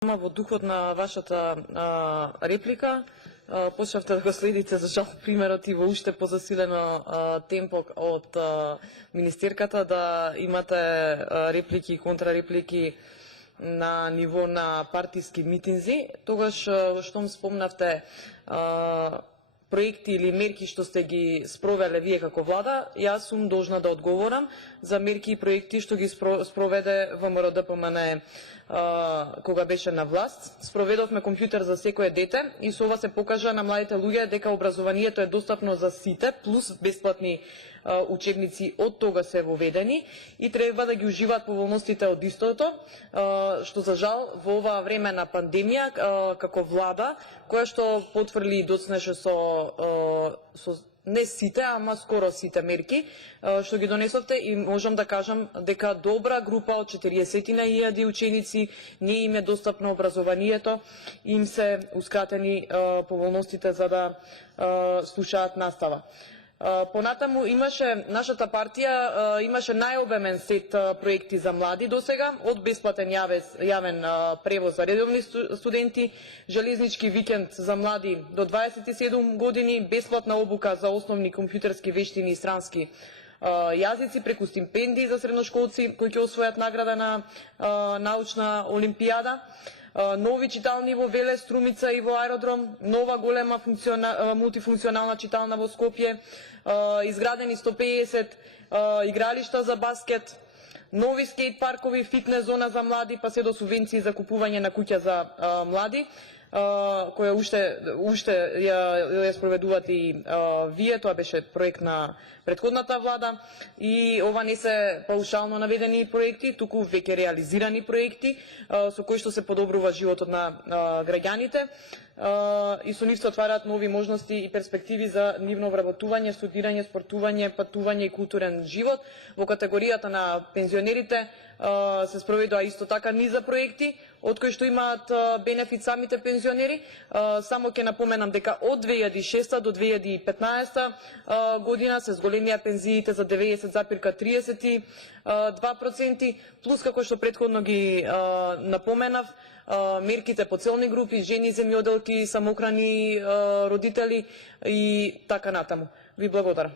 Во духот на вашата реплика, почнавте да го следите за жал примерот и во уште позасилено темпо од министерката, да имате реплики и контрареплики на ниво на партиски митинзи. Тогаш штом спомнавте проекти или мерки што сте ги спровеле вие како влада, јас сум должна да одговорам за мерки и проекти што ги спроведе ВМРО-ДПМНЕ кога беше на власт. Спроведовме компјутер за секое дете и со ова се покажа на младите луѓе дека образованието е достапно за сите, плюс бесплатни учебници од тога се воведени и треба да ги уживаат поволностите од истото, што за жал во оваа време на пандемија како влада, која што потврли и доцнеше со не сите, ама скоро сите мерки што ги донесовте, и можам да кажам дека добра група од 40.000 ученици не им е достапно образованието, им се ускратени поволностите за да слушаат настава. Понатаму нашата партија имаше најобемен сет проекти за млади досега, од бесплатен јавен превоз за редовни студенти, железнички викенд за млади до 27 години, бесплатна обука за основни компјутерски вештини и странски јазици преку стипендии за средношколци кои ќе освојат награда на научна олимпијада, нови читални во Веле, Струмица и во Аеродром, нова голема мултифункционална читална во Скопје, изградени 150 игралишта за баскет, нови скейт паркови, фитнес зона за млади, па се до субвенции за купување на куќа за млади, која уште ја спроведувате и вие. Тоа беше проект на претходната влада и ова не се паушално наведени проекти, туку веќе реализирани проекти со кои што се подобрува животот на граѓаните и со нив се отвараат нови можности и перспективи за нивно вработување, студирање, спортување, патување и културен живот. Во категоријата на пензионерите се спроведува исто така низа проекти од кои што имаат бенефит самите пензионери. Само ќе напоменам дека од 2006 до 2015 година се зголемија пензиите за 90,32%, плюс како што претходно ги напоменав, мерките по целни групи, жени земјоделки, самохрани родители и така натаму. Ви благодарам.